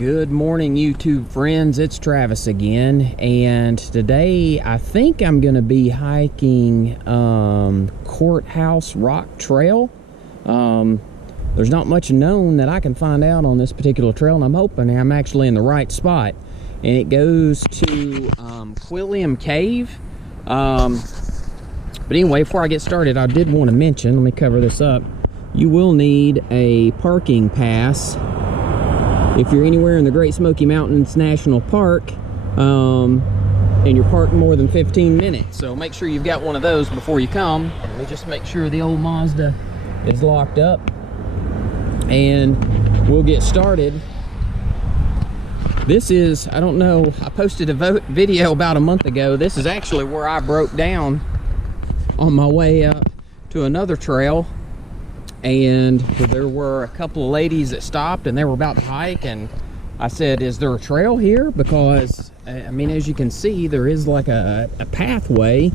Good morning, YouTube friends. It's Travis again, and today I think I'm going to be hiking Courthouse Rock Trail. There's not much known that I can find out on this particular trail, and I'm hoping I'm actually in the right spot. And it goes to Quilliam Cave. But anyway, before I get started, I did want to mention, let me cover this up. You will need a parking pass if you're anywhere in the Great Smoky Mountains National Park, and you're parked more than 15 minutes. So make sure you've got one of those before you come. Let me just make sure the old Mazda is locked up, and we'll get started. This is, I don't know, I posted a video about a month ago. This is actually where I broke down on my way up to another trail. And there were a couple of ladies that stopped and they were about to hike, and I said, is there a trail here? Because I mean, as you can see, there is like a pathway,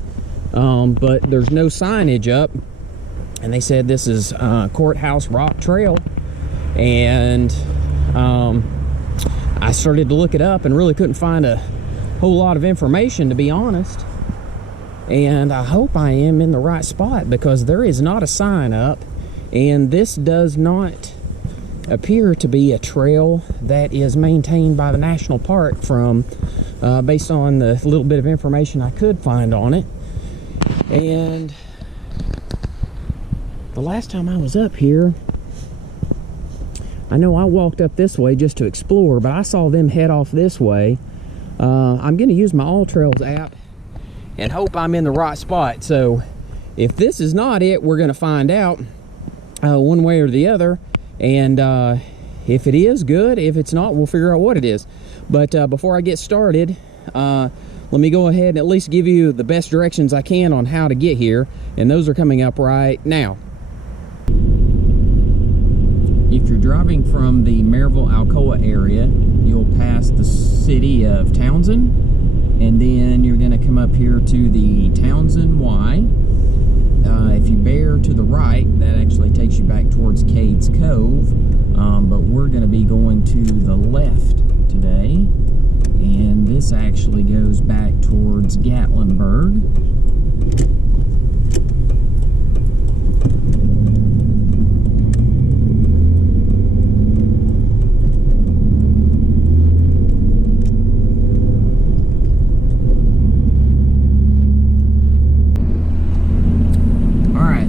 but there's no signage up. And they said this is Courthouse Rock Trail. And I started to look it up and really couldn't find a whole lot of information, to be honest. And I hope I am in the right spot, because there is not a sign up. And this does not appear to be a trail that is maintained by the national park, from based on the little bit of information I could find on it. And the last time I was up here, I know I walked up this way just to explore, but I saw them head off this way. I'm going to use my All Trails app and hope I'm in the right spot. So if this is not it, we're going to find out one way or the other, and if it is, good. If it's not, we'll figure out what it is. But before I get started, let me go ahead and at least give you the best directions I can on how to get here, and those are coming up right now. If you're driving from the Maryville-Alcoa area, you'll pass the city of Townsend, and then you're going to come up here to the Townsend Y. If you bear to the right, that actually takes you back towards Cades Cove, but we're going to be going to the left today, and this actually goes back towards Gatlinburg.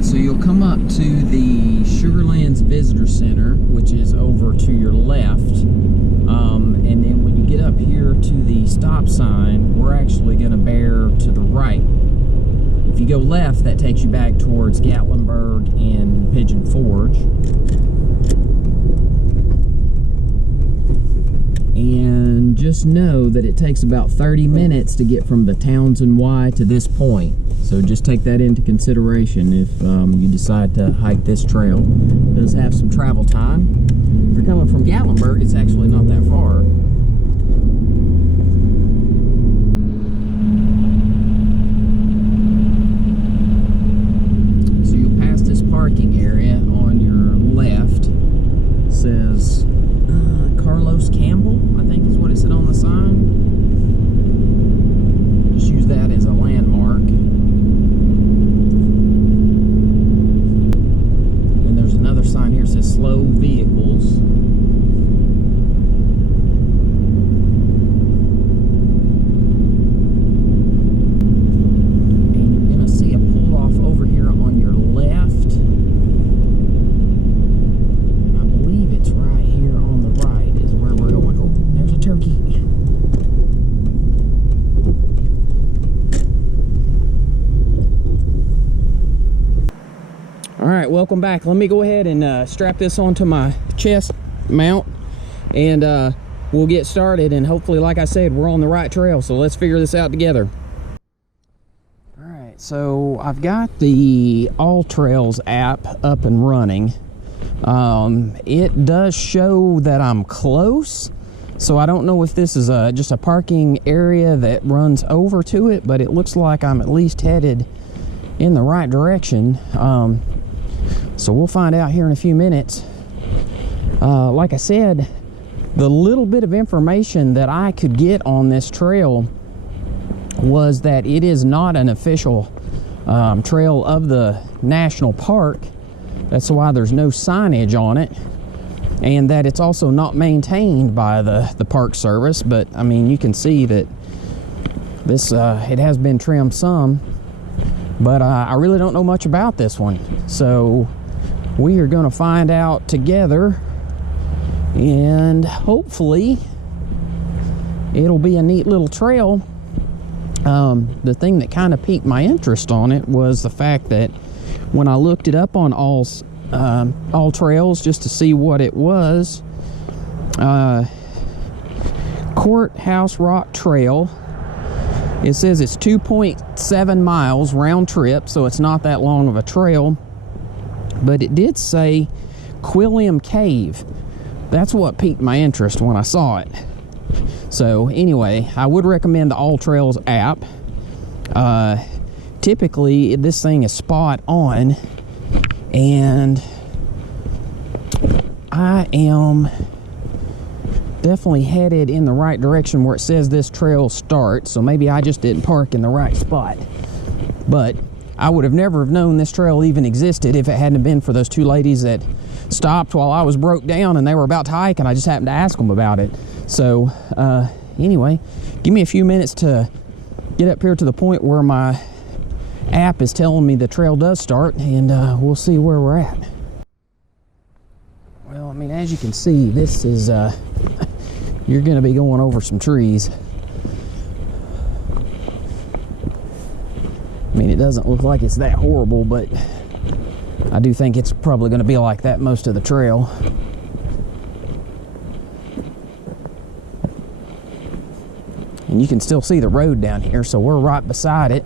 So you'll come up to the Sugarlands Visitor Center, which is over to your left, and then when you get up here to the stop sign, we're actually going to bear to the right. If you go left, that takes you back towards Gatlinburg and Pigeon Forge. And just know that it takes about 30 minutes to get from the Townsend Y to this point. So just take that into consideration if you decide to hike this trail. It does have some travel time. If you're coming from Gatlinburg, it's actually not that far. So you'll pass this parking area on your left. It says Carlos Campbell, I think is what it said on the sign. Just use that as a landmark. And there's another sign here that says slow vehicles. And you're going to see a pull off over here on your left. And I believe it's right here on the right is where we're going. Oh, there's a turkey. All right, welcome back. Let me go ahead and strap this onto my chest mount, and we'll get started. And hopefully, like I said, we're on the right trail. So let's figure this out together. All right, so I've got the All Trails app up and running. It does show that I'm close, so I don't know if this is just a parking area that runs over to it, but it looks like I'm at least headed in the right direction. So we'll find out here in a few minutes. Like I said, the little bit of information that I could get on this trail was that it is not an official trail of the national park. That's why there's no signage on it, and that it's also not maintained by the Park Service. But I mean, you can see that this it has been trimmed some, but I really don't know much about this one, so we are going to find out together, and hopefully it'll be a neat little trail. The thing that kind of piqued my interest on it was the fact that when I looked it up on all trails just to see what it was, Courthouse Rock Trail, it says it's 2.7 miles round trip, so it's not that long of a trail, but it did say Quilliam Cave. That's what piqued my interest when I saw it. So anyway, I would recommend the All Trails app. Typically this thing is spot on, and I am definitely headed in the right direction where it says this trail starts, so maybe I just didn't park in the right spot. But I would have never have known this trail even existed if it hadn't been for those two ladies that stopped while I was broke down and they were about to hike, and I just happened to ask them about it. So anyway, give me a few minutes to get up here to the point where my app is telling me the trail does start, and we'll see where we're at. Well, I mean, as you can see, this is you're going to be going over some trees. I mean, it doesn't look like it's that horrible, but I do think it's probably going to be like that most of the trail. And you can still see the road down here, so we're right beside it.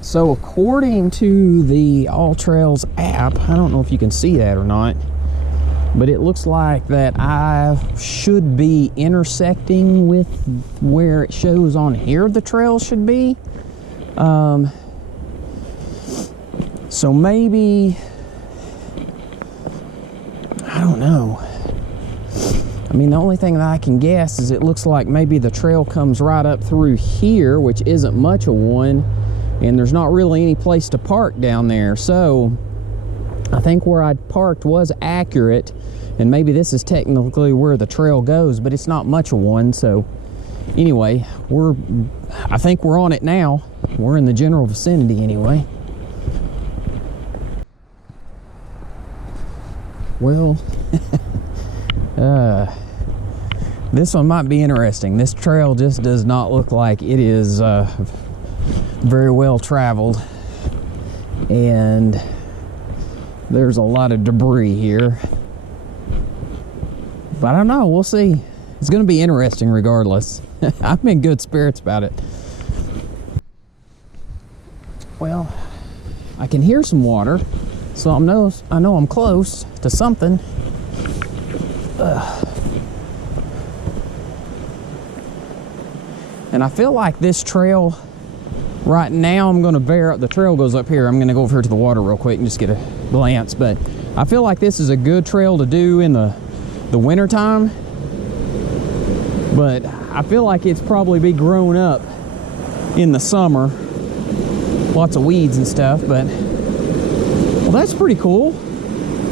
So according to the All Trails app, I don't know if you can see that or not, but it looks like that I should be intersecting with where it shows on here the trail should be. So maybe, I don't know. I mean, the only thing that I can guess is it looks like maybe the trail comes right up through here, which isn't much of one, and there's not really any place to park down there. So I think where I parked was accurate, and maybe this is technically where the trail goes, but it's not much of one. So anyway, I think we're on it now. We're in the general vicinity anyway. Well, this one might be interesting. This trail just does not look like it is very well traveled, and there's a lot of debris here, but I don't know, we'll see. It's going to be interesting regardless. I'm in good spirits about it. Well, I can hear some water, so I know I'm close to something. And I feel like this trail right now, I'm going to bear up. The trail goes up here. I'm going to go over here to the water real quick and just get a glance. But I feel like this is a good trail to do in the winter time. But I feel like it's probably be grown up in the summer. Lots of weeds and stuff. But well, that's pretty cool.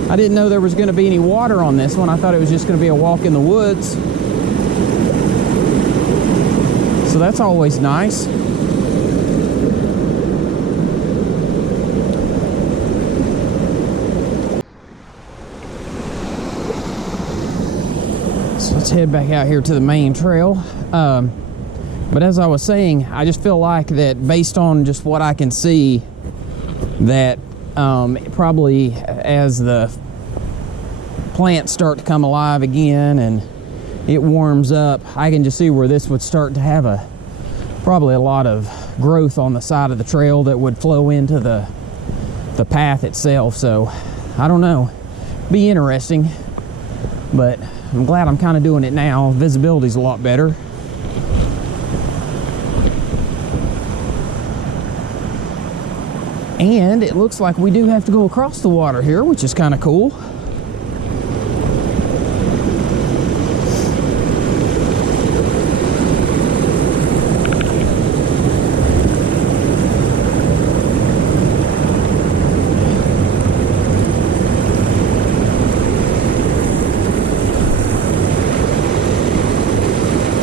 I didn't know there was going to be any water on this one. I thought it was just going to be a walk in the woods. So that's always nice. So let's head back out here to the main trail. But as I was saying, I just feel like that based on just what I can see, that probably as the plants start to come alive again and it warms up, I can just see where this would start to have probably a lot of growth on the side of the trail that would flow into the path itself. So I don't know, be interesting, but I'm glad I'm kind of doing it now. Visibility's a lot better. And it looks like we do have to go across the water here, which is kind of cool.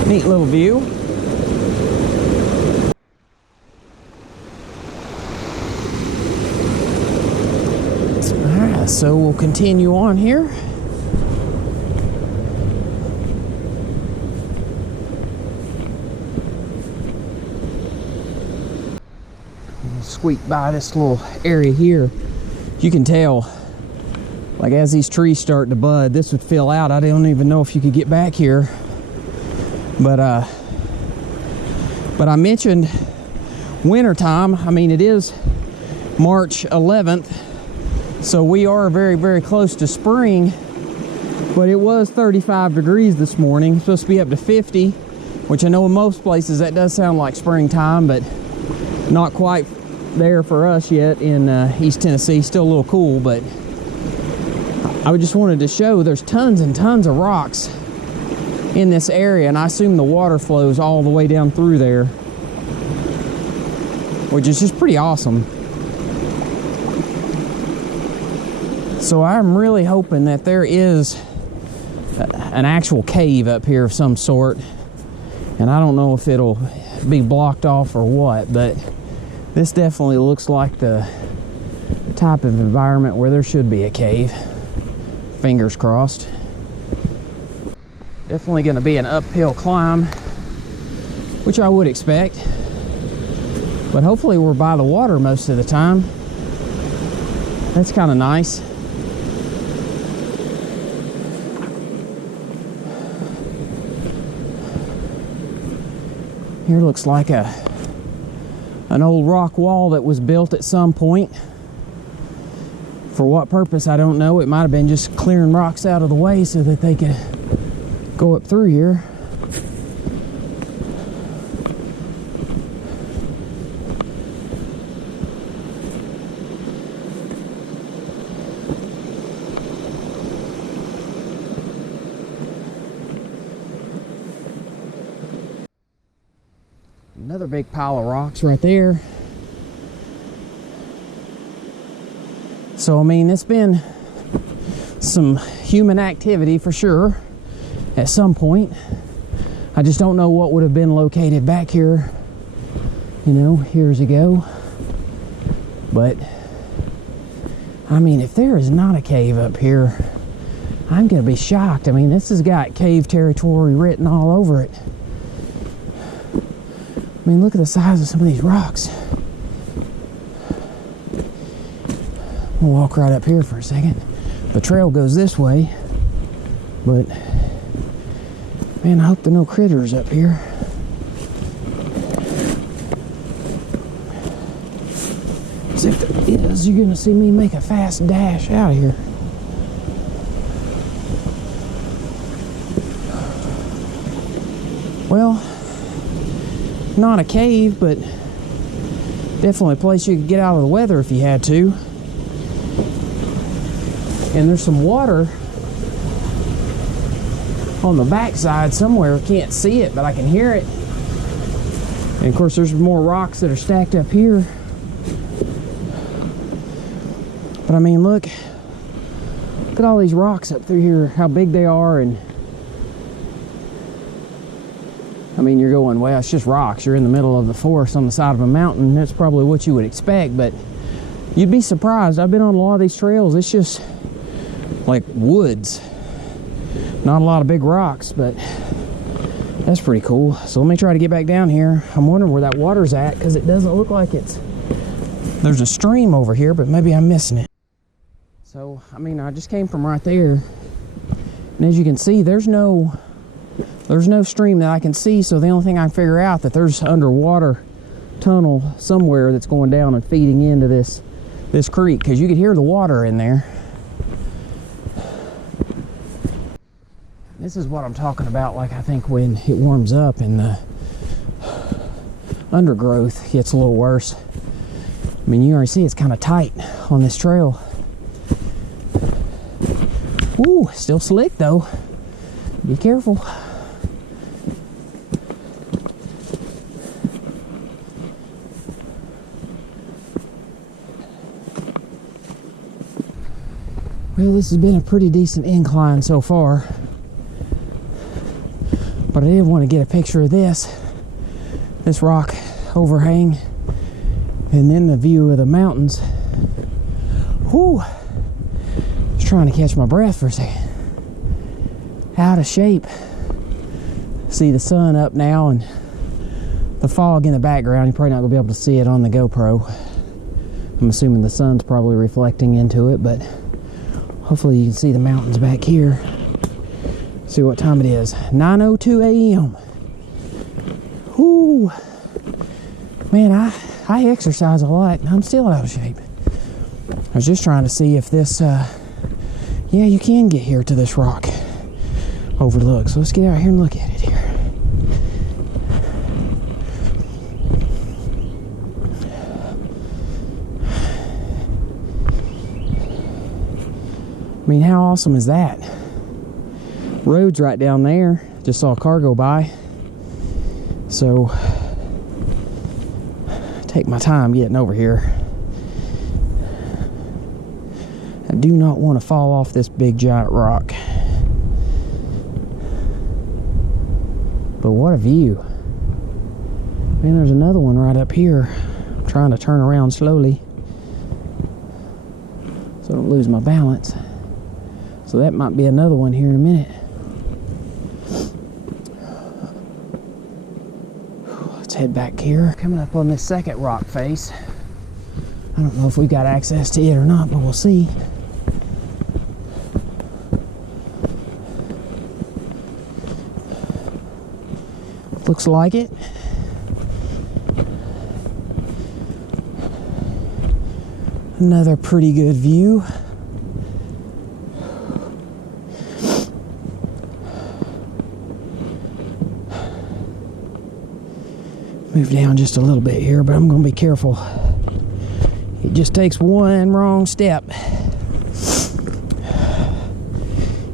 Neat little view. Alright, so we'll continue on here. Squeak by this little area here. You can tell, like, as these trees start to bud, this would fill out. I don't even know if you could get back here. But I mentioned wintertime. I mean, it is March 11th, so we are very, very close to spring. But it was 35 degrees this morning. It's supposed to be up to 50, which I know in most places that does sound like springtime, but not quite there for us yet in East Tennessee. Still a little cool, but I just wanted to show there's tons and tons of rocks in this area, and I assume the water flows all the way down through there, which is just pretty awesome. So I'm really hoping that there is an actual cave up here of some sort, and I don't know if it'll be blocked off or what, but this definitely looks like the type of environment where there should be a cave. Fingers crossed. Definitely going to be an uphill climb, which I would expect, but hopefully we're by the water most of the time. That's kind of nice. Here looks like an old rock wall that was built at some point. For what purpose, I don't know. It might have been just clearing rocks out of the way so that they could go up through here. Another big pile of rocks right there. So I mean, it's been some human activity for sure at some point. I just don't know what would have been located back here, you know, years ago. But I mean, if there is not a cave up here, I'm gonna be shocked. I mean, this has got cave territory written all over it. I mean, look at the size of some of these rocks. We'll walk right up here for a second. The trail goes this way, but man, I hope there are no critters up here. Because if there is, you're gonna see me make a fast dash out of here. Well, not a cave, but definitely a place you could get out of the weather if you had to. And there's some water on the backside somewhere. Can't see it, but I can hear it. And of course, there's more rocks that are stacked up here. But I mean, look at all these rocks up through here, how big they are. And I mean, you're going, well, it's just rocks. You're in the middle of the forest on the side of a mountain. That's probably what you would expect, but you'd be surprised. I've been on a lot of these trails. It's just like woods. Not a lot of big rocks, but that's pretty cool. So let me try to get back down here. I'm wondering where that water's at, because it doesn't look like there's a stream over here, but maybe I'm missing it. So, I mean, I just came from right there, and as you can see, there's no stream that I can see, so the only thing I can figure out that there's underwater tunnel somewhere that's going down and feeding into this creek, because you could hear the water in there. This is what I'm talking about, like I think when it warms up and the undergrowth gets a little worse. I mean, you already see it's kind of tight on this trail. Ooh, still slick though. Be careful. Well, this has been a pretty decent incline so far, but I did want to get a picture of this rock overhang, and then the view of the mountains. Whew! Just trying to catch my breath for a second. Out of shape. See the sun up now and the fog in the background. You're probably not going to be able to see it on the GoPro. I'm assuming the sun's probably reflecting into it, but hopefully you can see the mountains back here. See what time it is. 9:02 a.m. Whoo! Man, I exercise a lot and I'm still out of shape. I was just trying to see if this, yeah, you can get here to this rock overlook. So let's get out here and look at it here. I mean, how awesome is that? Road's right down there. Just saw a car go by. So, take my time getting over here. I do not want to fall off this big giant rock. But what a view. Man, there's another one right up here. I'm trying to turn around slowly so I don't lose my balance. So that might be another one here in a minute. Let's head back here. Coming up on this second rock face. I don't know if we got access to it or not, but we'll see. Looks like it. Another pretty good view. Move down just a little bit here, but I'm going to be careful. It just takes one wrong step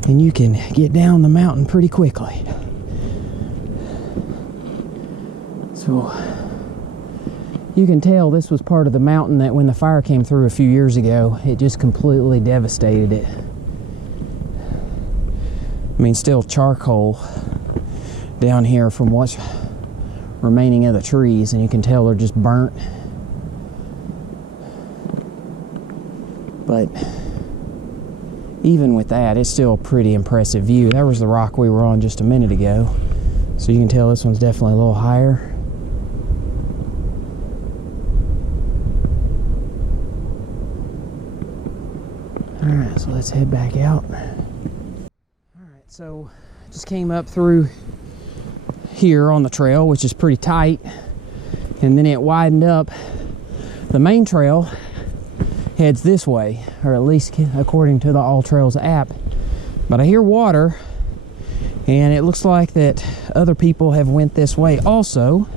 and you can get down the mountain pretty quickly. So you can tell this was part of the mountain that when the fire came through a few years ago, it just completely devastated it. I mean, still charcoal down here from what's remaining of the trees, and you can tell they're just burnt. But even with that, it's still a pretty impressive view. That was the rock we were on just a minute ago. So you can tell this one's definitely a little higher. Alright, so let's head back out. Alright, so just came up through here on the trail, which is pretty tight, and then it widened up. The main trail heads this way, or at least according to the All Trails app, but I hear water and it looks like that other people have went this way also.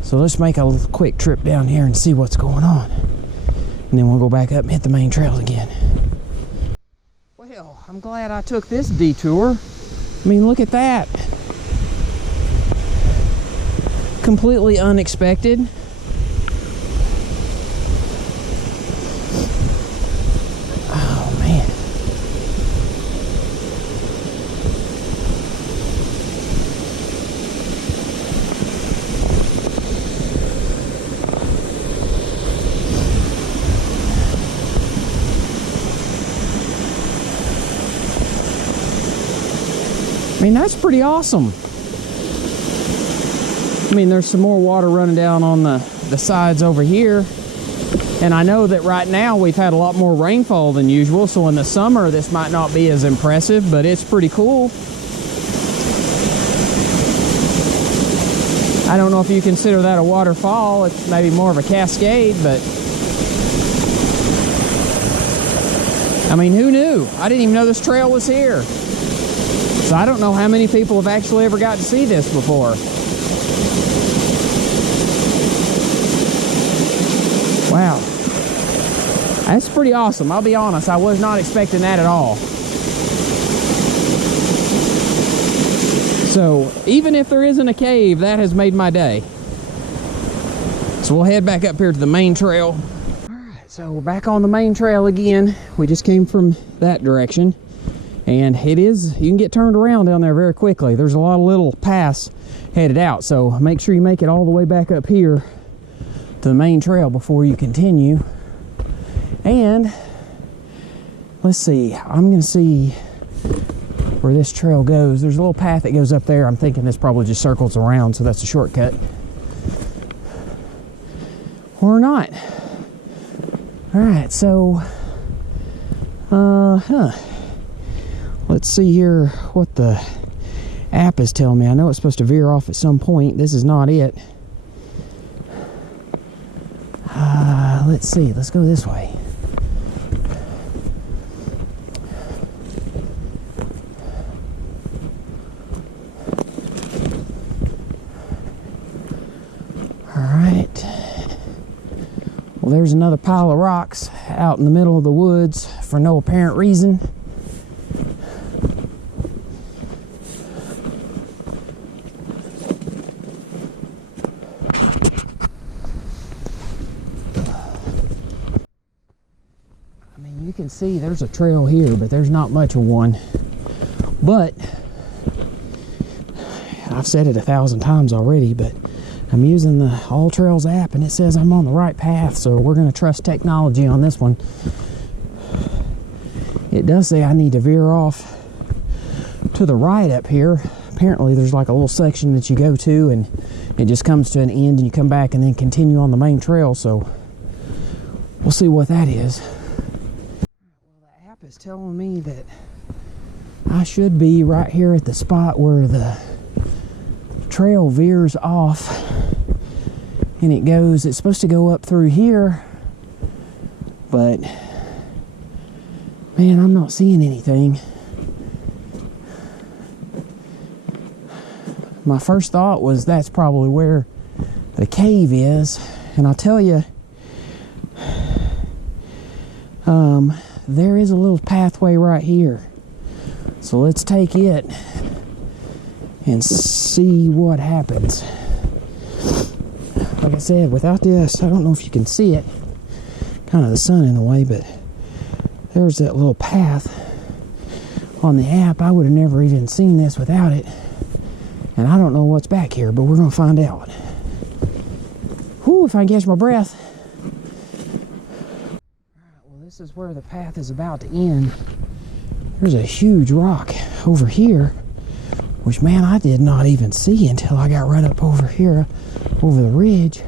So let's make a quick trip down here and see what's going on, and then we'll go back up and hit the main trails again. Well, I'm glad I took this detour. I mean, look at that. Completely unexpected. Oh man. I mean, that's pretty awesome. I mean, there's some more water running down on the sides over here. And I know that right now we've had a lot more rainfall than usual, so in the summer this might not be as impressive, but it's pretty cool. I don't know if you consider that a waterfall. It's maybe more of a cascade, but I mean, who knew? I didn't even know this trail was here. So I don't know how many people have actually ever got to see this before. Wow. That's pretty awesome. I'll be honest, I was not expecting that at all. So even if there isn't a cave, that has made my day. So we'll head back up here to the main trail. All right, so we're back on the main trail again. We just came from that direction, and it is, you can get turned around down there very quickly. There's a lot of little paths headed out, so make sure you make it all the way back up here to the main trail before you continue. And let's see, I'm gonna see where this trail goes. There's a little path that goes up there. I'm thinking this probably just circles around, so that's a shortcut. Or not. All right, so let's see here what the app is telling me. I know it's supposed to veer off at some point. This is not it. Let's see, let's go this way. Well, there's another pile of rocks out in the middle of the woods for no apparent reason. I mean, you can see there's a trail here, but there's not much of one. But I've said it 1,000 times already, but I'm using the All Trails app and it says I'm on the right path, so we're going to trust technology on this one. It does say I need to veer off to the right up here. Apparently there's like a little section that you go to and it just comes to an end and you come back and then continue on the main trail, so we'll see what that is. Well, the app is telling me that I should be right here at the spot where the trail veers off and it goes, it's supposed to go up through here, but man, I'm not seeing anything. My first thought was that's probably where the cave is, and I'll tell you, there is a little pathway right here, so let's take it and see what happens. Like I said, without this, I don't know if you can see it, kind of the sun in the way, but there's that little path on the app. I would have never even seen this without it, and I don't know what's back here, but we're gonna find out. Whew, if I can catch my breath. Well, this is where the path is about to end. There's a huge rock over here, which, man, I did not even see until I got right up over here, over the ridge.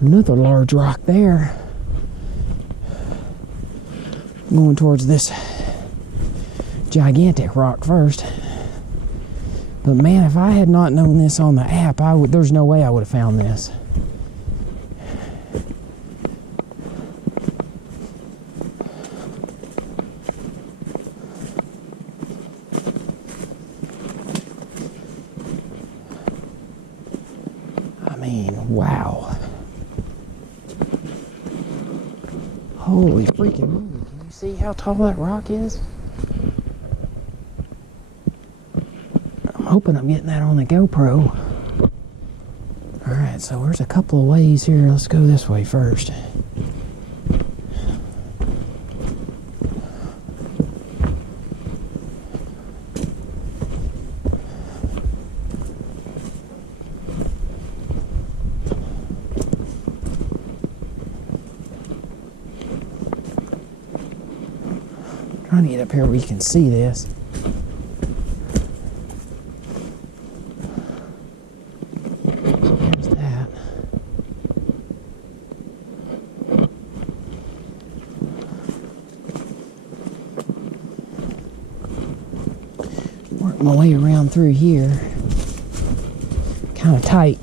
Another large rock there. I'm going towards this gigantic rock first. But man, if I had not known this on the app, there's no way I would have found this. Wow. Holy freaking moly. Can you see how tall that rock is? I'm hoping I'm getting that on the GoPro. Alright, so there's a couple of ways here. Let's go this way first. Trying to get up here where you can see this. There's that. Work my way around through here. Kind of tight.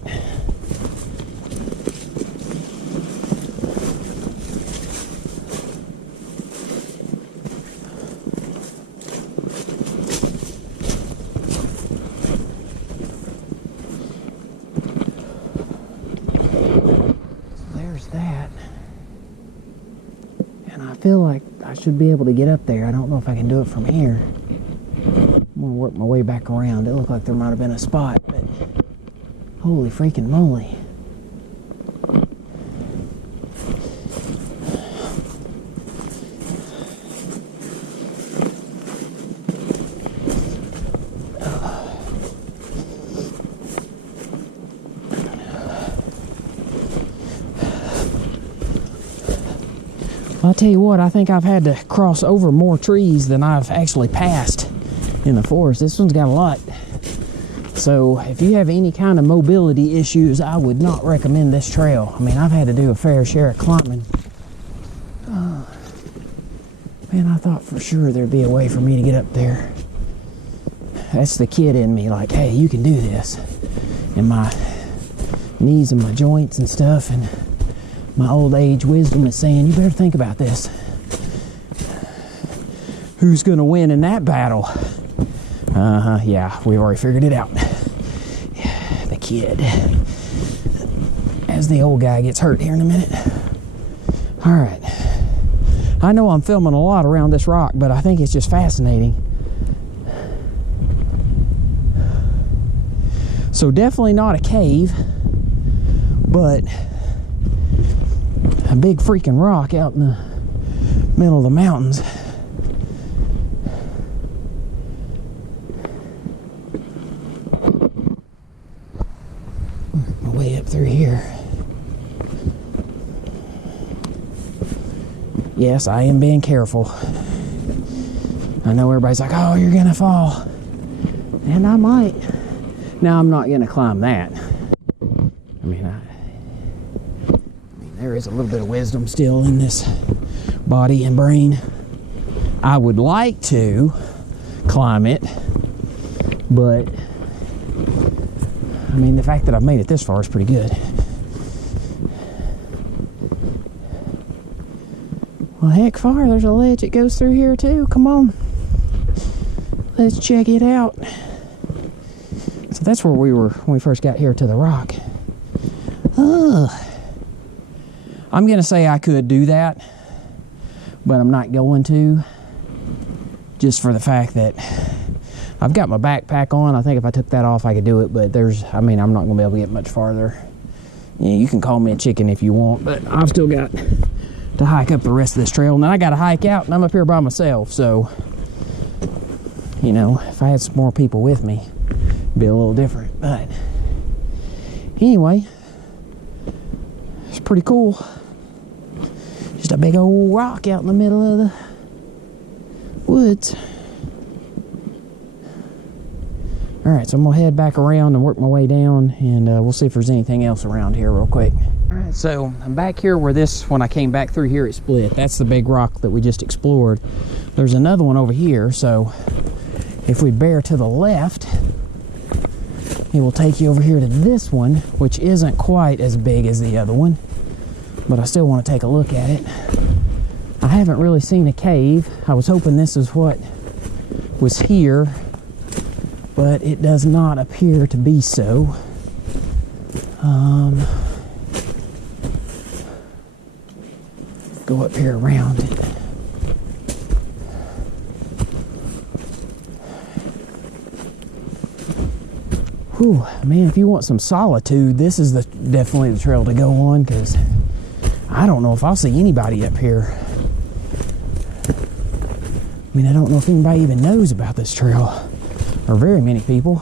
feel like I should be able to get up there. I don't know if I can do it from here. I'm gonna work my way back around. It looked like there might have been a spot, but holy freaking moly. I'll tell you what, I think I've had to cross over more trees than I've actually passed in the forest. This one's got a lot. So if you have any kind of mobility issues, I would not recommend this trail. I mean, I've had to do a fair share of climbing. Man, I thought for sure there'd be a way for me to get up there. That's the kid in me, like, hey, you can do this. And my knees and my joints and stuff, and my old age wisdom is saying, you better think about this. Who's gonna win in that battle? Yeah, we've already figured it out. The kid. As the old guy gets hurt here in a minute. All right. I know I'm filming a lot around this rock, but I think it's just fascinating. So definitely not a cave, but a big freaking rock out in the middle of the mountains. My way up through here. Yes, I am being careful. I know everybody's like, oh, you're gonna fall. And I might. Now, I'm not gonna climb that. I mean, there is a little bit of wisdom still in this body and brain. I would like to climb it, but I mean, the fact that I've made it this far is pretty good. Well, heck far, there's a ledge that goes through here too. Come on. Let's check it out. So that's where we were when we first got here to the rock. I'm gonna say I could do that, but I'm not going to, just for the fact that I've got my backpack on. I think if I took that off I could do it, but I mean, I'm not gonna be able to get much farther. Yeah, you can call me a chicken if you want, but I've still got to hike up the rest of this trail, and then I gotta hike out, and I'm up here by myself, so you know, if I had some more people with me, it'd be a little different. But anyway, it's pretty cool. Just a big old rock out in the middle of the woods. All right, so I'm gonna head back around and work my way down, and we'll see if there's anything else around here real quick. All right, so I'm back here where when I came back through here, it split. That's the big rock that we just explored. There's another one over here, so if we bear to the left, it will take you over here to this one, which isn't quite as big as the other one, but I still want to take a look at it. I haven't really seen a cave. I was hoping this is what was here, but it does not appear to be so. Go up here around it. Whew, man, if you want some solitude, this is definitely the trail to go on, because I don't know if I'll see anybody up here. I mean, I don't know if anybody even knows about this trail, or very many people.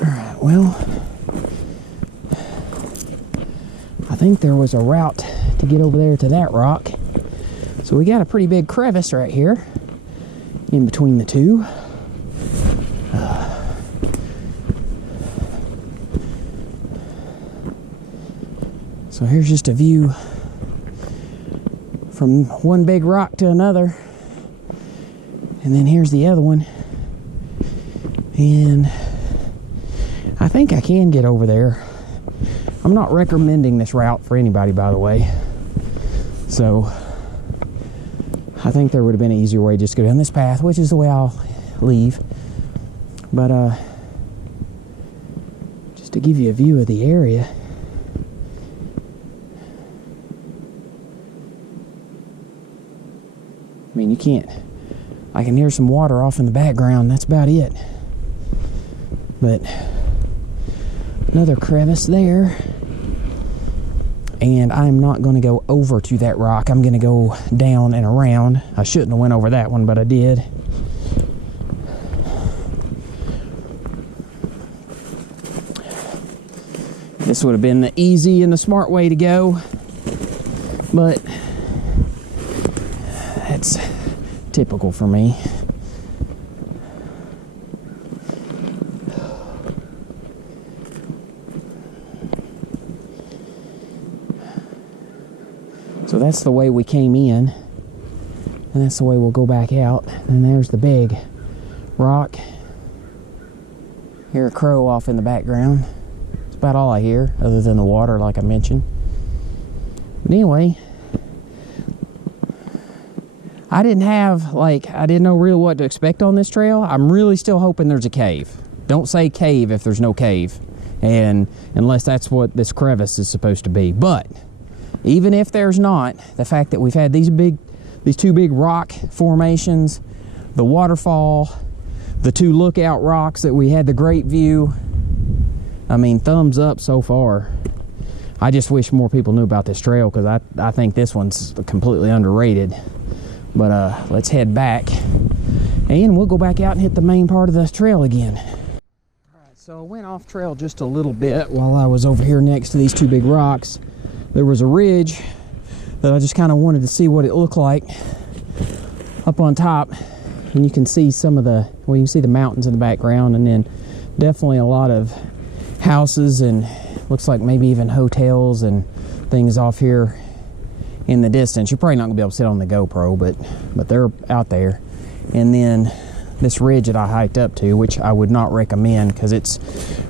Alright, well, I think there was a route to get over there to that rock. So we got a pretty big crevice right here in between the two. So here's just a view from one big rock to another. And then here's the other one. And I think I can get over there. I'm not recommending this route for anybody, by the way. So I think there would have been an easier way just to go down this path, which is the way I'll leave. But just to give you a view of the area. I mean, you can't, I can hear some water off in the background, that's about it. But another crevice there. And I'm not going to go over to that rock. I'm going to go down and around. I shouldn't have went over that one, but I did. This would have been the easy and the smart way to go, but that's typical for me. So that's the way we came in, and that's the way we'll go back out. And there's the big rock. Hear a crow off in the background. That's about all I hear, other than the water, like I mentioned. But anyway, I didn't know really what to expect on this trail. I'm really still hoping there's a cave. Don't say cave if there's no cave, and unless that's what this crevice is supposed to be. But even if there's not, the fact that we've had these two big rock formations, the waterfall, the two lookout rocks that we had the great view, I mean, thumbs up so far. I just wish more people knew about this trail, because I think this one's completely underrated. But let's head back, and we'll go back out and hit the main part of the trail again. All right, so I went off trail just a little bit while I was over here next to these two big rocks. There was a ridge that I just kind of wanted to see what it looked like up on top, and you can see some of the, well, you can see the mountains in the background, and then definitely a lot of houses, and looks like maybe even hotels and things off here in the distance. You're probably not gonna be able to sit on the GoPro, but they're out there. And then this ridge that I hiked up to, which I would not recommend because it's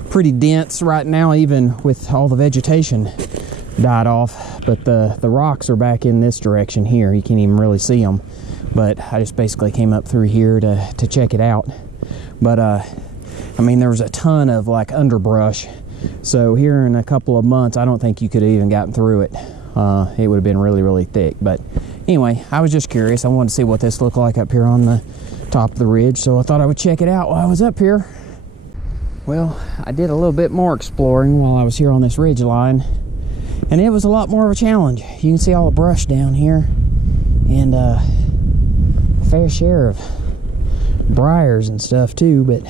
pretty dense right now, even with all the vegetation died off. But the rocks are back in this direction here. You can't even really see them. But I just basically came up through here to check it out. But I mean, there was a ton of like underbrush. So here in a couple of months, I don't think you could have even gotten through it. It would have been really, really thick. But anyway, I was just curious. I wanted to see what this looked like up here on the top of the ridge. So I thought I would check it out while I was up here. Well, I did a little bit more exploring while I was here on this ridge line. And it was a lot more of a challenge. You can see all the brush down here. And a fair share of briars and stuff too. But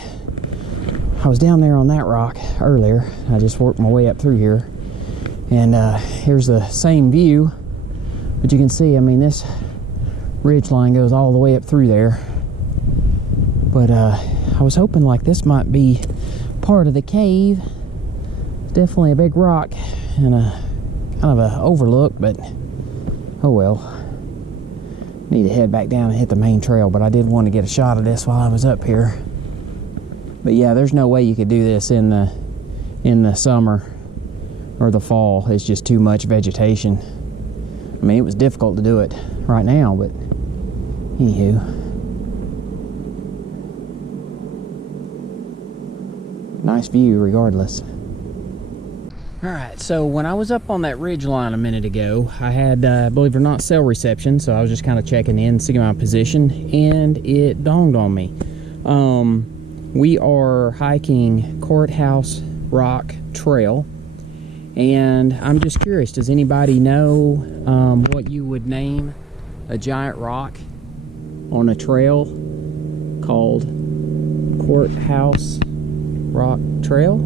I was down there on that rock earlier. I just worked my way up through here. And here's the same view. But you can see, I mean, this ridge line goes all the way up through there. But I was hoping like this might be part of the cave. Definitely a big rock and a kind of a overlook, but oh well. Need to head back down and hit the main trail, but I did want to get a shot of this while I was up here. But yeah, there's no way you could do this in the summer or the fall. It's just too much vegetation. I mean, it was difficult to do it right now, but anywho. Nice view regardless. Alright, so when I was up on that ridge line a minute ago, I had, believe it or not, cell reception, so I was just kind of checking in, seeing my position, and it dawned on me. We are hiking Courthouse Rock Trail, and I'm just curious, does anybody know what you would name a giant rock on a trail called Courthouse Rock Trail?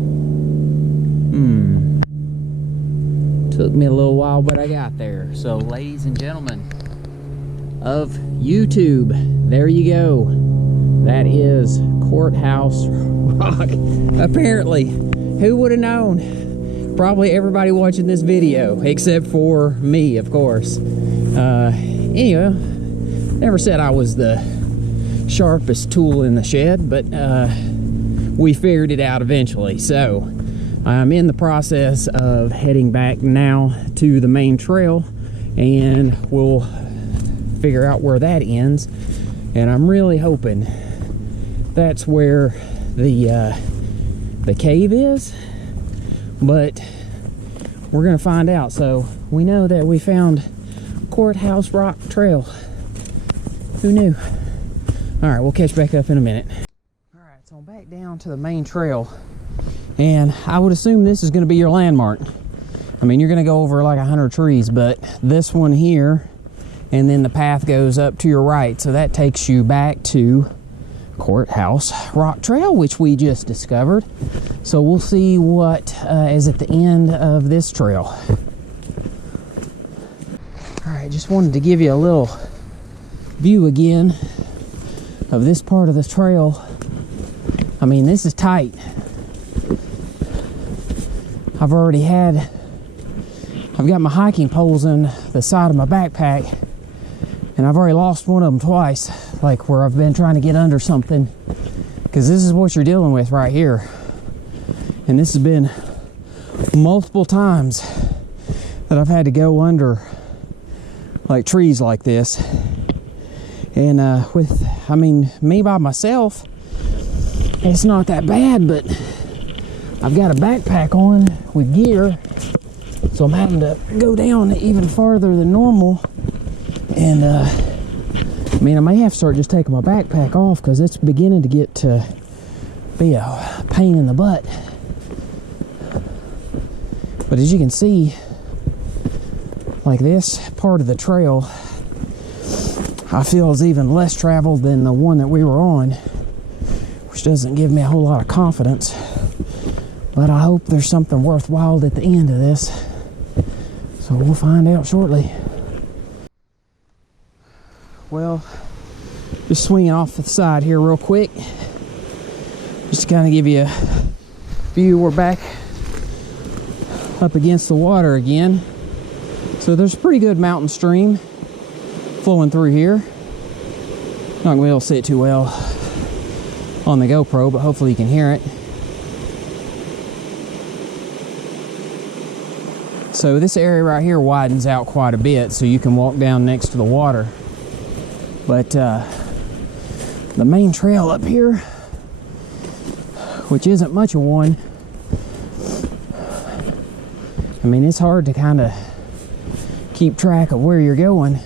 Took me a little while, but I got there. So, ladies and gentlemen of YouTube, there you go. That is Courthouse Rock. Apparently, who would have known? Probably everybody watching this video, except for me, of course. Anyway, never said I was the sharpest tool in the shed, but we figured it out eventually. So I'm in the process of heading back now to the main trail, and we'll figure out where that ends. And I'm really hoping that's where the cave is, but we're gonna find out. So we know that we found Courthouse Rock Trail. Who knew? All right, we'll catch back up in a minute. All right, so I'm back down to the main trail, and I would assume this is gonna be your landmark. I mean, you're gonna go over like 100 trees, but this one here, and then the path goes up to your right, so that takes you back to Courthouse Rock Trail, which we just discovered. So we'll see what is at the end of this trail. All right, just wanted to give you a little view again of this part of the trail. I mean, this is tight. I've got my hiking poles in the side of my backpack, and I've already lost one of them twice, like where I've been trying to get under something, because this is what you're dealing with right here. And this has been multiple times that I've had to go under like trees like this. And I mean, me by myself, it's not that bad, but I've got a backpack on with gear, so I'm having to go down even farther than normal. And I mean, I may have to start just taking my backpack off, because it's beginning to get to be a pain in the butt. But as you can see, like this part of the trail, I feel is even less traveled than the one that we were on, which doesn't give me a whole lot of confidence. But I hope there's something worthwhile at the end of this. So we'll find out shortly. Well, just swinging off the side here real quick, just to kind of give you a view. We're back up against the water again. So there's a pretty good mountain stream flowing through here. Not gonna be able to see it too well on the GoPro, but hopefully you can hear it. So this area right here widens out quite a bit, so you can walk down next to the water. But the main trail up here, which isn't much of one, I mean, it's hard to kind of keep track of where you're going.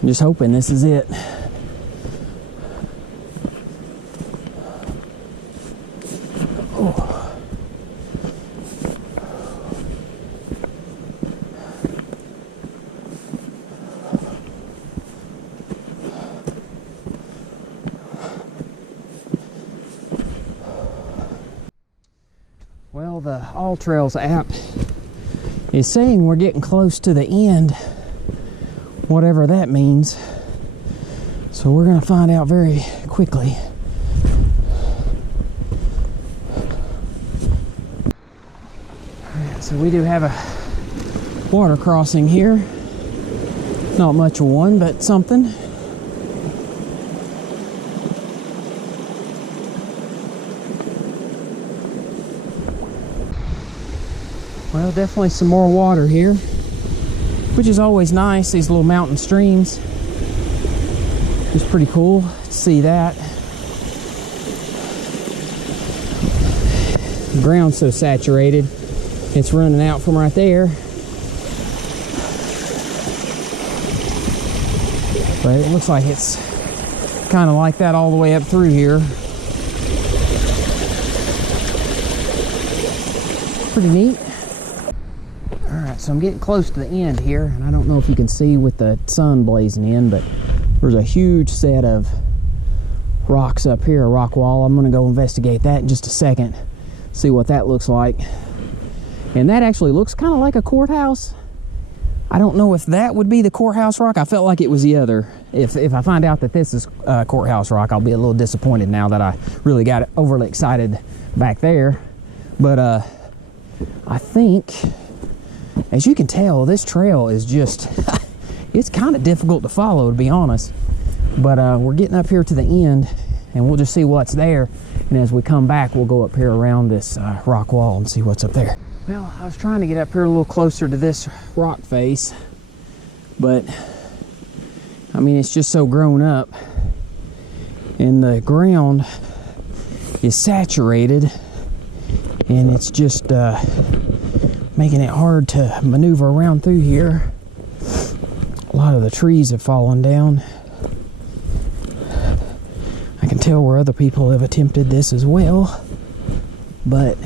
I'm just hoping this is it. Oh. Well, the All Trails app is saying we're getting close to the end, whatever that means. So we're going to find out very quickly. So we do have a water crossing here. Not much of one, but something. Well, definitely some more water here, which is always nice, these little mountain streams. It's pretty cool to see that. The ground's so saturated, it's running out from right there. But it looks like it's kind of like that all the way up through here. Pretty neat. Alright, so I'm getting close to the end here, and I don't know if you can see with the sun blazing in, but there's a huge set of rocks up here, a rock wall. I'm going to go investigate that in just a second, see what that looks like. And that actually looks kind of like a courthouse. I don't know if that would be the Courthouse Rock. I felt like it was the other. If I find out that this is Courthouse Rock, I'll be a little disappointed now that I really got overly excited back there. But I think, as you can tell, this trail is just, it's kind of difficult to follow, to be honest. But we're getting up here to the end, and we'll just see what's there. And as we come back, we'll go up here around this rock wall and see what's up there. Well, I was trying to get up here a little closer to this rock face, but I mean, it's just so grown up, and the ground is saturated, and it's just making it hard to maneuver around through here. A lot of the trees have fallen down. I can tell where other people have attempted this as well, but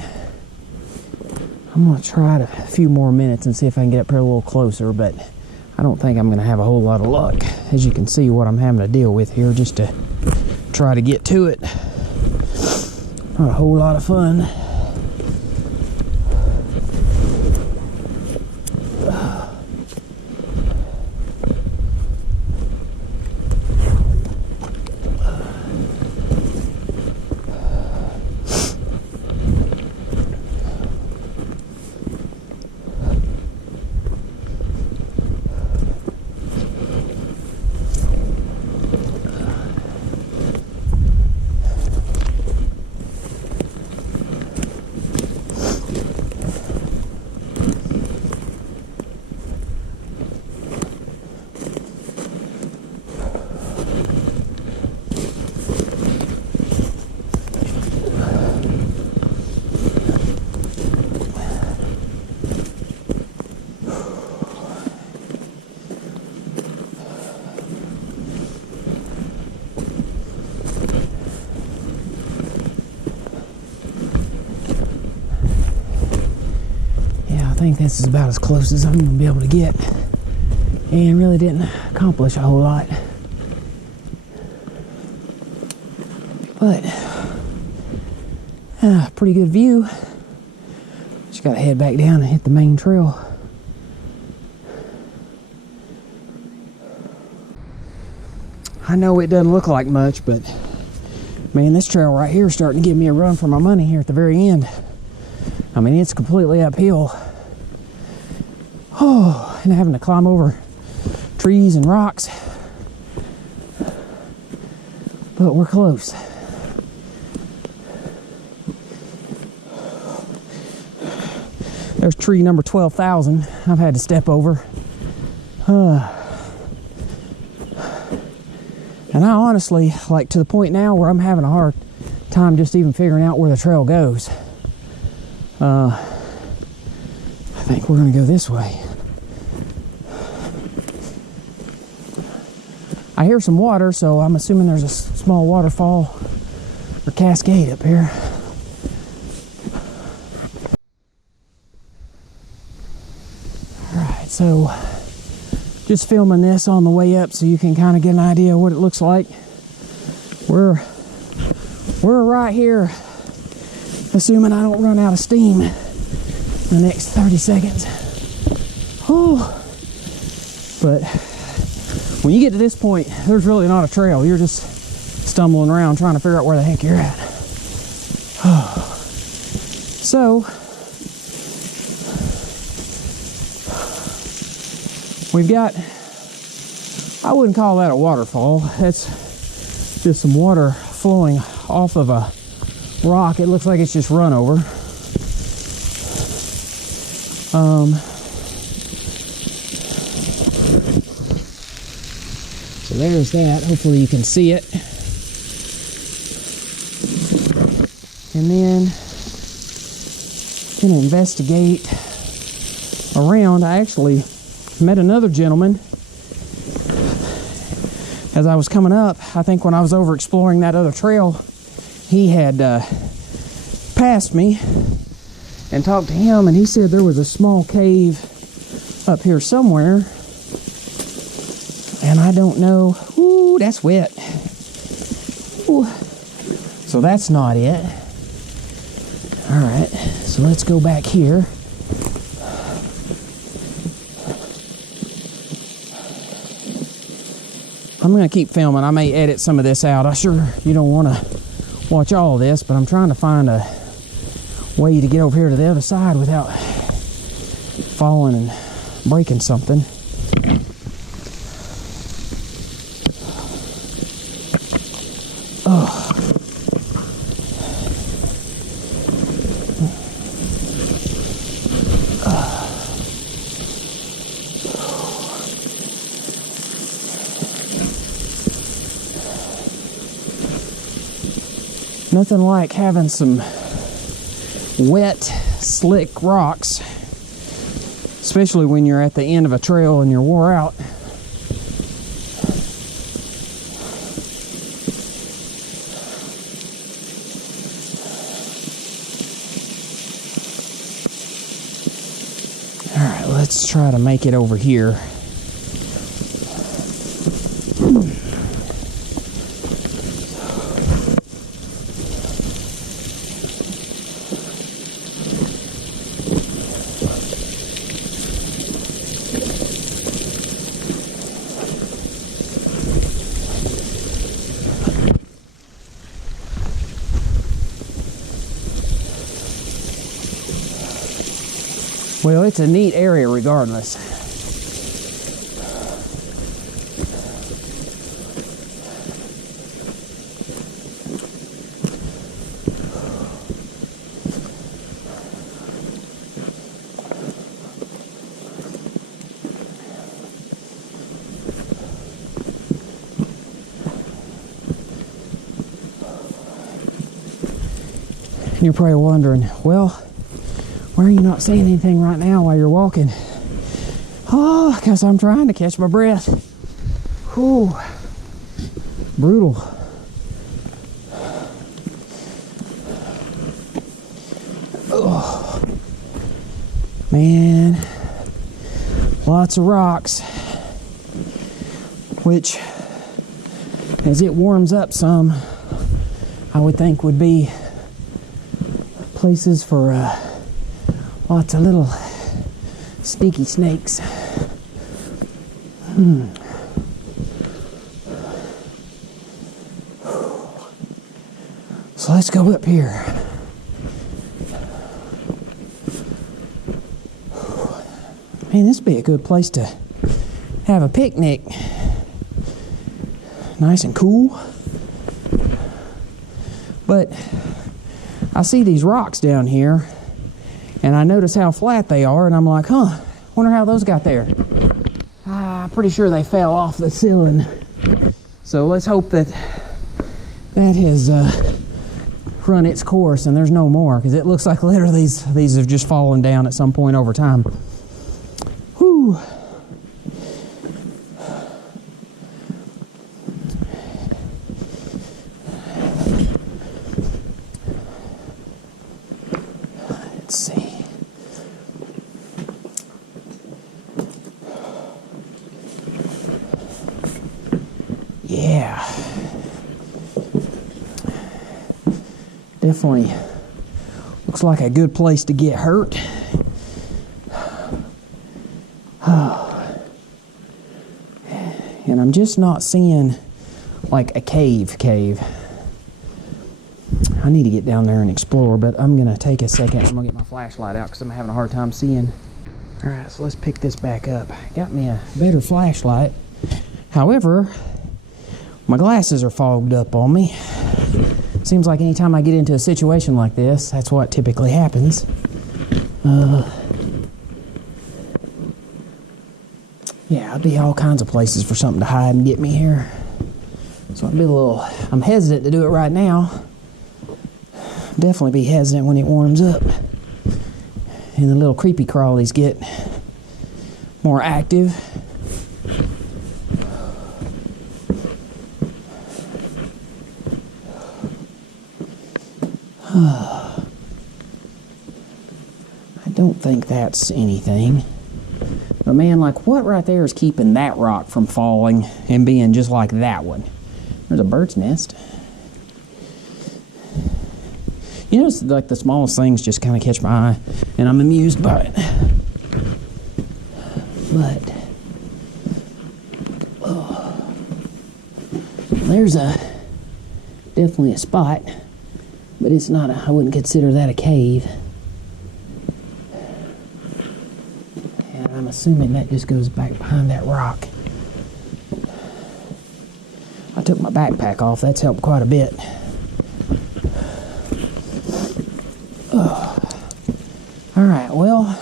I'm going to try it a few more minutes and see if I can get up here a little closer, but I don't think I'm going to have a whole lot of luck. As you can see, what I'm having to deal with here just to try to get to it. Not a whole lot of fun. I think this is about as close as I'm going to be able to get, and really didn't accomplish a whole lot, but pretty good view. Just got to head back down and hit the main trail. I know it doesn't look like much, but man, this trail right here is starting to give me a run for my money here at the very end. I mean, it's completely uphill. Oh, and having to climb over trees and rocks. But we're close. There's tree number 12,000 I've had to step over. And I honestly, like, to the point now where I'm having a hard time just even figuring out where the trail goes. I think we're gonna go this way. I hear some water, so I'm assuming there's a small waterfall or cascade up here. Alright, so just filming this on the way up so you can kind of get an idea of what it looks like. We're right here, assuming I don't run out of steam in the next 30 seconds. Oh, but when you get to this point, there's really not a trail. You're just stumbling around trying to figure out where the heck you're at. So, we've got, I wouldn't call that a waterfall. That's just some water flowing off of a rock. It looks like it's just run over. So there's that. Hopefully you can see it. And then gonna investigate around. I actually met another gentleman as I was coming up. I think when I was over exploring that other trail, he had passed me, and talked to him, and he said there was a small cave up here somewhere, and I don't know. Ooh, that's wet. Ooh. So that's not it. All right, so let's go back here. I'm gonna keep filming. I may edit some of this out. I'm sure you don't want to watch all of this, but I'm trying to find a way to get over here to the other side without falling and breaking something. Oh. Nothing like having some wet, slick rocks, especially when you're at the end of a trail and you're wore out. All right, let's try to make it over here. Well, it's a neat area regardless. And you're probably wondering, well, why are you not saying anything right now while you're walking? Oh, because I'm trying to catch my breath. Whew. Brutal. Oh. Man. Lots of rocks. Which, as it warms up some, I would think would be places for lots of little sneaky snakes. So let's go up here. Man, this would be a good place to have a picnic. Nice and cool. But I see these rocks down here, and I notice how flat they are, and I'm like, wonder how those got there. I'm pretty sure they fell off the ceiling. So let's hope that that has run its course and there's no more, because it looks like literally these have just fallen down at some point over time. Whew. Let's see. Yeah. Definitely looks like a good place to get hurt. And I'm just not seeing like a cave. I need to get down there and explore, but I'm gonna take a second. I'm gonna get my flashlight out because I'm having a hard time seeing. All right, so let's pick this back up. Got me a better flashlight. However, my glasses are fogged up on me. Seems like anytime I get into a situation like this, that's what typically happens. Yeah, I'd be all kinds of places for something to hide and get me here. So I'm hesitant to do it right now. Definitely be hesitant when it warms up and the little creepy crawlies get more active. I don't think that's anything. But man, like what right there is keeping that rock from falling and being just like that one? There's a bird's nest. You know, it's like the smallest things just kind of catch my eye, and I'm amused by it. But there's definitely a spot, but it's not I wouldn't consider that a cave. And I'm assuming that just goes back behind that rock. I took my backpack off. That's helped quite a bit. All right, well,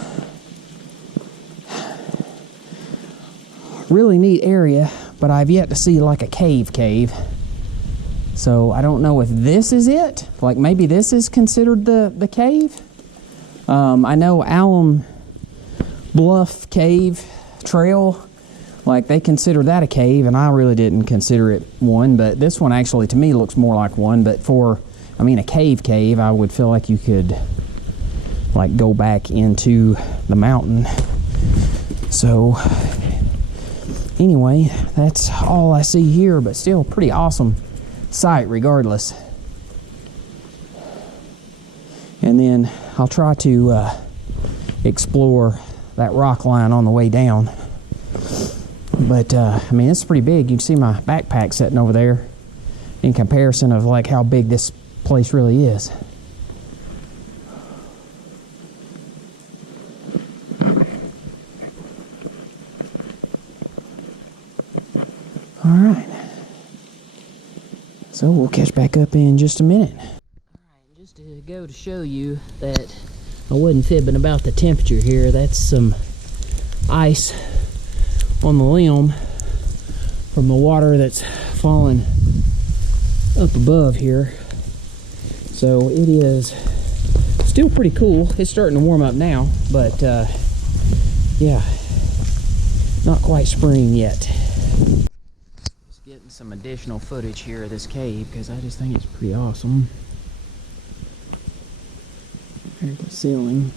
really neat area, but I've yet to see like a cave. So I don't know if this is it. Like maybe this is considered the cave. I know Alum Bluff Cave Trail, like they consider that a cave, and I really didn't consider it one, but this one actually to me looks more like one. But for, I mean, a cave, I would feel like you could like go back into the mountain. So anyway, that's all I see here, but still pretty awesome sight regardless. And then I'll try to explore that rock line on the way down. But I mean, it's pretty big. You can see my backpack sitting over there in comparison of like how big this place really is. All right, so we'll catch back up in just a minute. All right, just to go to show you that I wasn't fibbing about the temperature here. That's some ice on the limb from the water that's falling up above here. So it is still pretty cool. It's starting to warm up now, but yeah, not quite spring yet. Just getting some additional footage here of this cave because I just think it's pretty awesome. There's the ceiling.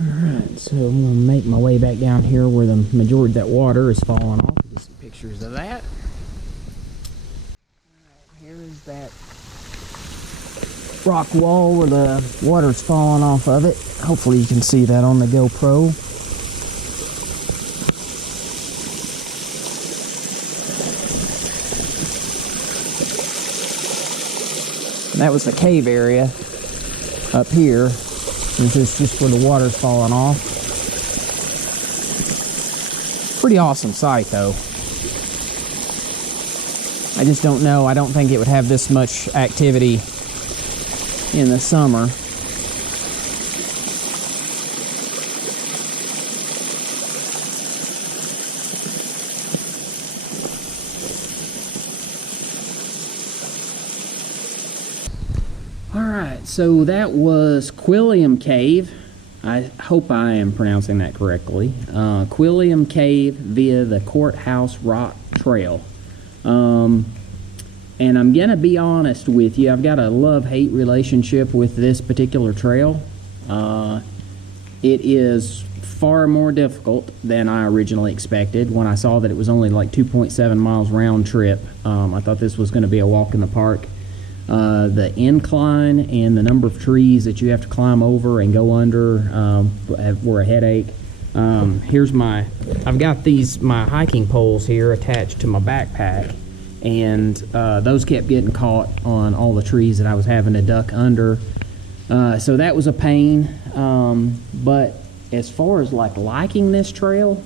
Alright, so I'm going to make my way back down here where the majority of that water is falling off. Get some pictures of that. Alright, here is that rock wall where the water's falling off of it. Hopefully you can see that on the GoPro. And that was the cave area up here. This is just where the water's falling off. Pretty awesome sight though. I just don't know. I don't think it would have this much activity in the summer. Alright, so that was Quilliam Cave. I hope I am pronouncing that correctly. Quilliam Cave via the Courthouse Rock Trail. And I'm going to be honest with you, I've got a love-hate relationship with this particular trail. It is far more difficult than I originally expected. When I saw that it was only like 2.7 miles round trip, I thought this was going to be a walk in the park. The incline and the number of trees that you have to climb over and go under were a headache. I've got my hiking poles here attached to my backpack, and those kept getting caught on all the trees that I was having to duck under. So that was a pain. But as far as like liking this trail,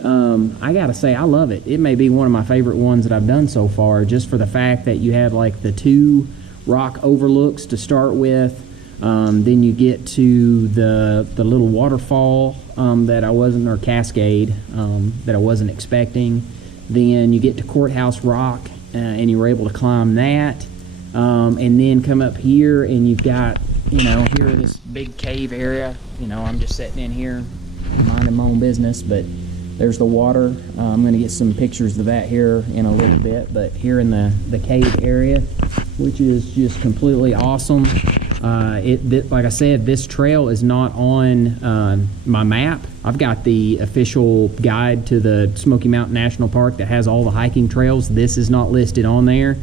I gotta say I love it. It may be one of my favorite ones that I've done so far, just for the fact that you have like the two rock overlooks to start with. Then you get to the little waterfall that I wasn't, or cascade, that I wasn't expecting. Then you get to Courthouse Rock, and you were able to climb that, and then come up here and you've got, here this big cave area. I'm just sitting in here minding my own business, but there's the water. I'm going to get some pictures of that here in a little bit, but here in the cave area, which is just completely awesome. Like I said, this trail is not on my map. I've got the official guide to the Smoky Mountain National Park that has all the hiking trails. This is not listed on there.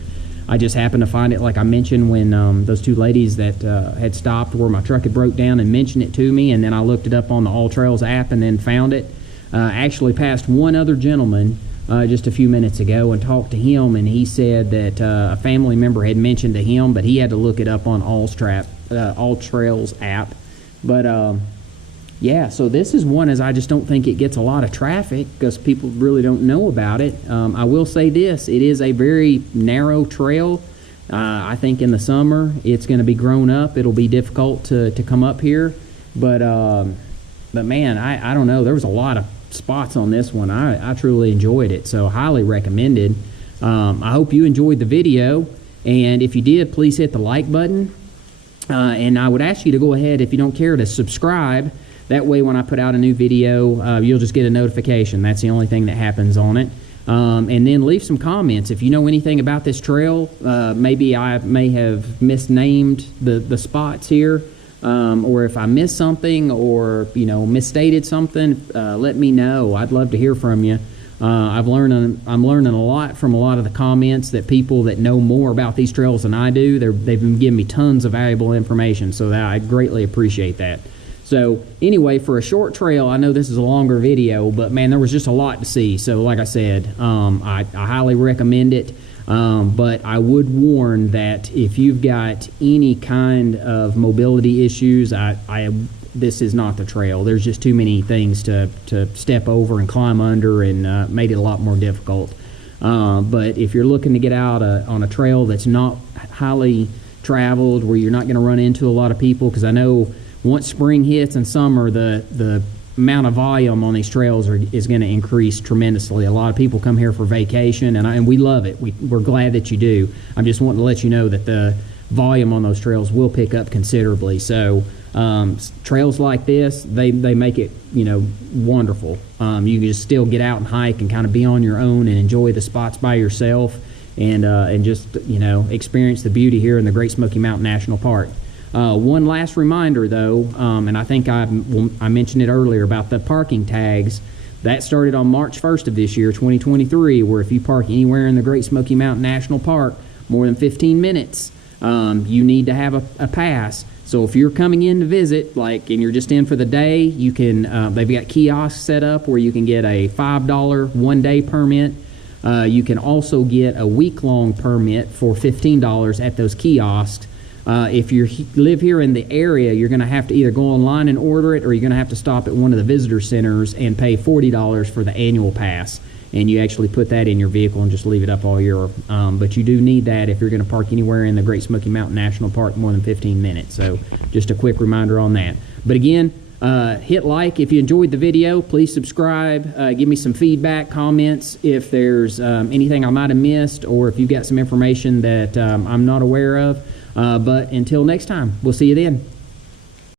I just happened to find it, like I mentioned, when those two ladies that had stopped where my truck had broke down and mentioned it to me, and then I looked it up on the All Trails app and then found it. Actually passed one other gentleman just a few minutes ago and talked to him, and he said that a family member had mentioned to him, but he had to look it up on All Trails app. But Yeah, so this is one, as I just don't think it gets a lot of traffic because people really don't know about it. I will say this, it is a very narrow trail. I think in the summer it's going to be grown up. It'll be difficult to come up here, but man, I don't know. There was a lot of spots on this one. I truly enjoyed it, so highly recommended. I hope you enjoyed the video, and if you did, please hit the like button. And I would ask you to go ahead, if you don't care, to subscribe. That way when I put out a new video, you'll just get a notification. That's the only thing that happens on it. And then leave some comments. If you know anything about this trail, maybe I may have misnamed the spots here, or if I missed something or, misstated something, let me know. I'd love to hear from you. I'm learning a lot from a lot of the comments that people that know more about these trails than I do. They've been giving me tons of valuable information, so that I greatly appreciate that. So anyway, for a short trail, I know this is a longer video, but man, there was just a lot to see. So like I said, I highly recommend it. But I would warn that if you've got any kind of mobility issues, this is not the trail. There's just too many things to step over and climb under, and made it a lot more difficult. But if you're looking to get out on a trail that's not highly traveled, where you're not going to run into a lot of people, because I know once spring hits and summer, the amount of volume on these trails is going to increase tremendously. A lot of people come here for vacation, and we love it. We're glad that you do. I'm just wanting to let you know that the volume on those trails will pick up considerably. So trails like this, they make it wonderful. You can just still get out and hike and kind of be on your own and enjoy the spots by yourself, and just experience the beauty here in the Great Smoky Mountain National Park. One last reminder, though, and I think I mentioned it earlier about the parking tags. That started on March 1st of this year, 2023, where if you park anywhere in the Great Smoky Mountain National Park more than 15 minutes, you need to have a pass. So if you're coming in to visit, and you're just in for the day, you can. They've got kiosks set up where you can get a $5 one-day permit. You can also get a week-long permit for $15 at those kiosks. If you live here in the area, you're going to have to either go online and order it, or you're going to have to stop at one of the visitor centers and pay $40 for the annual pass. And you actually put that in your vehicle and just leave it up all year. But you do need that if you're going to park anywhere in the Great Smoky Mountain National Park more than 15 minutes. So just a quick reminder on that. But again, hit like if you enjoyed the video. Please subscribe. Give me some feedback, comments if there's anything I might have missed, or if you've got some information that I'm not aware of. But until next time, we'll see you then.